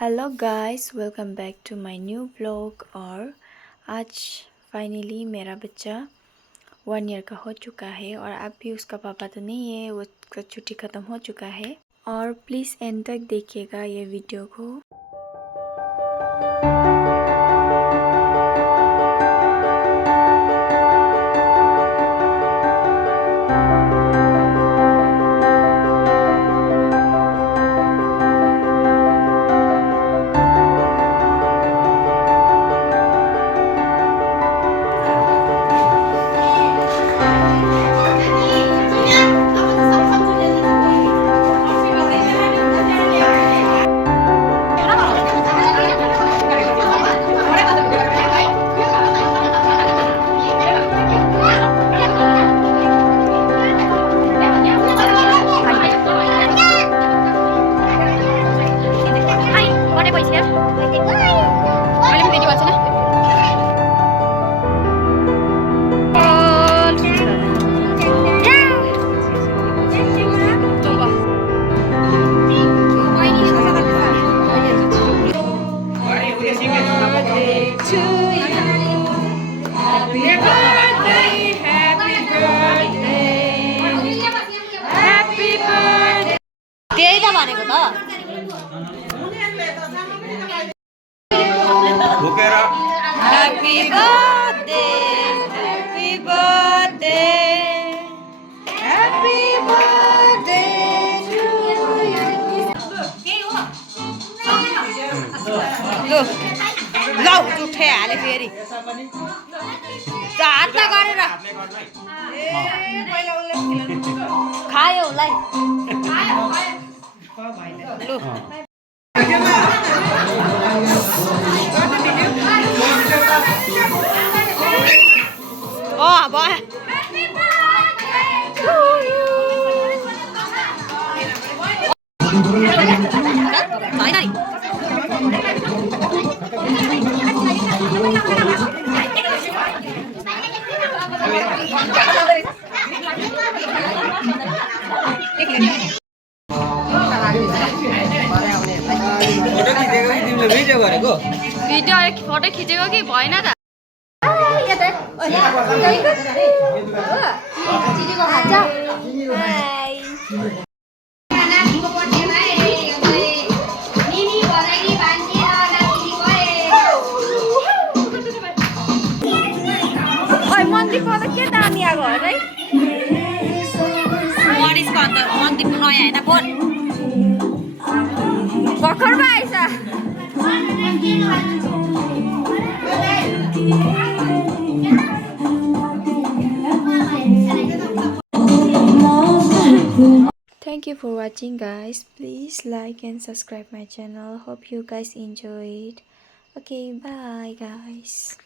Hello guys, welcome back to my new blog. और आज finally मेरा बच्चा 1 ईयर का हो चुका है और अब भी उसका पापा तो नहीं है, वो उसका छुट्टी ख़त्म हो चुका है। और प्लीज़ एंड तक देखिएगा ये वीडियो को। त्यही त भनेको त happy birthday happy birthday happy birthday लु लौ उठे हाले फेरि हातमा गरेर खायो उसलाई लु भयो भिडियो एक फोटो खिचेको कि भएन त मन्दिरको त के दामी आएको हो है मरिसको अन्त मन्दिरको नयाँ होइन बोल भर्खरमा आएछ Thank you for watching guys. Please like and subscribe my channel. Hope you guys enjoyed. Okay, bye guys.